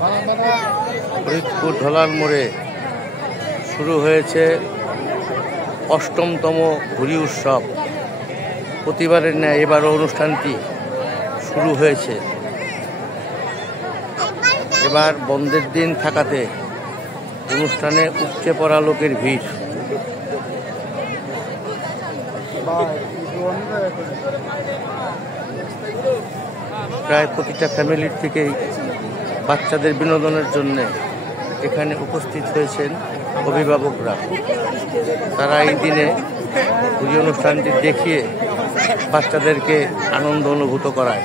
ফরিদপুর ঢলার মোড়ে শুরু হয়েছে ৮ম ঘুড়ি উৎসব। প্রতিবারের ন্যায় এবারও অনুষ্ঠানটি শুরু হয়েছে। এবার বন্ধের দিন থাকাতে অনুষ্ঠানে উপচে পড়া লোকের ভিড়। প্রায় প্রতিটা ফ্যামিলির থেকেই বাচ্চাদের বিনোদনের জন্য এখানে উপস্থিত হয়েছেন অভিভাবকরা। তারা এই দিনে পুজো অনুষ্ঠানটি দেখিয়ে বাচ্চাদেরকে আনন্দ অনুভূত করায়।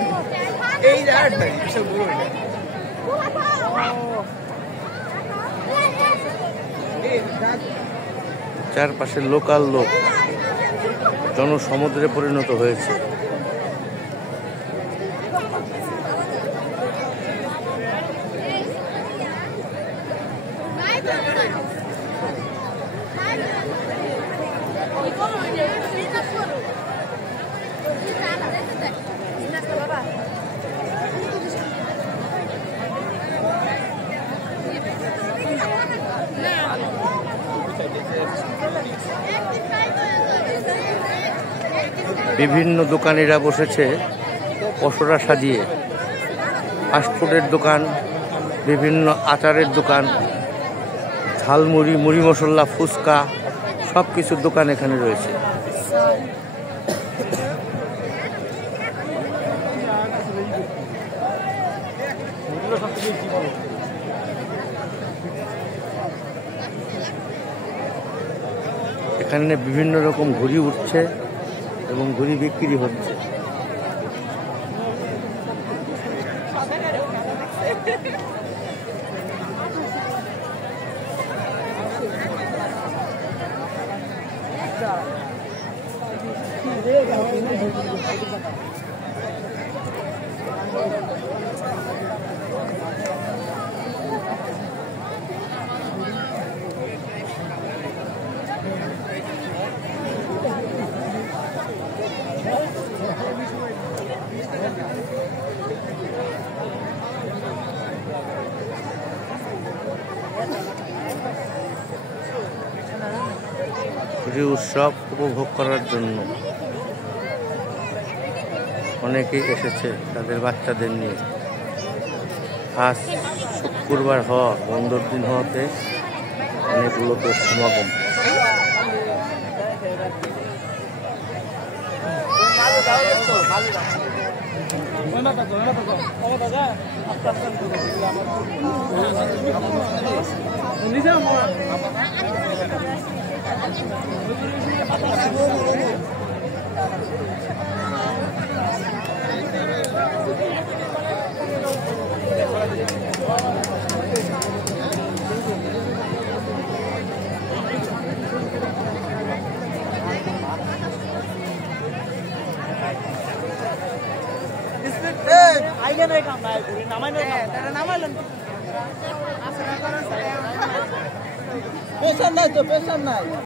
চারপাশে লোকাল লোক জনসমুদ্রে পরিণত হয়েছে। বিভিন্ন দোকানিরা বসেছে পসরা সাজিয়ে। ফাস্টফুডের দোকান, বিভিন্ন আচারের দোকান, ঝালমুড়ি, মুড়ি মশলা, ফুচকা সব কিছুর দোকান এখানে রয়েছে। এখানে বিভিন্ন রকম ঘুড়ি উঠছে এবং ঘুড়ি বিক্রি হচ্ছে। ঘুড়ি উৎসব উপভোগ করার জন্য অনেকেই এসেছে তাদের বাচ্চাদের নিয়ে। আজ শুক্রবার হওয়া, বন্ধের দিন হওয়াতে অনেক লোকের সমাগম। পেশার নাই তো, পেশার নাই।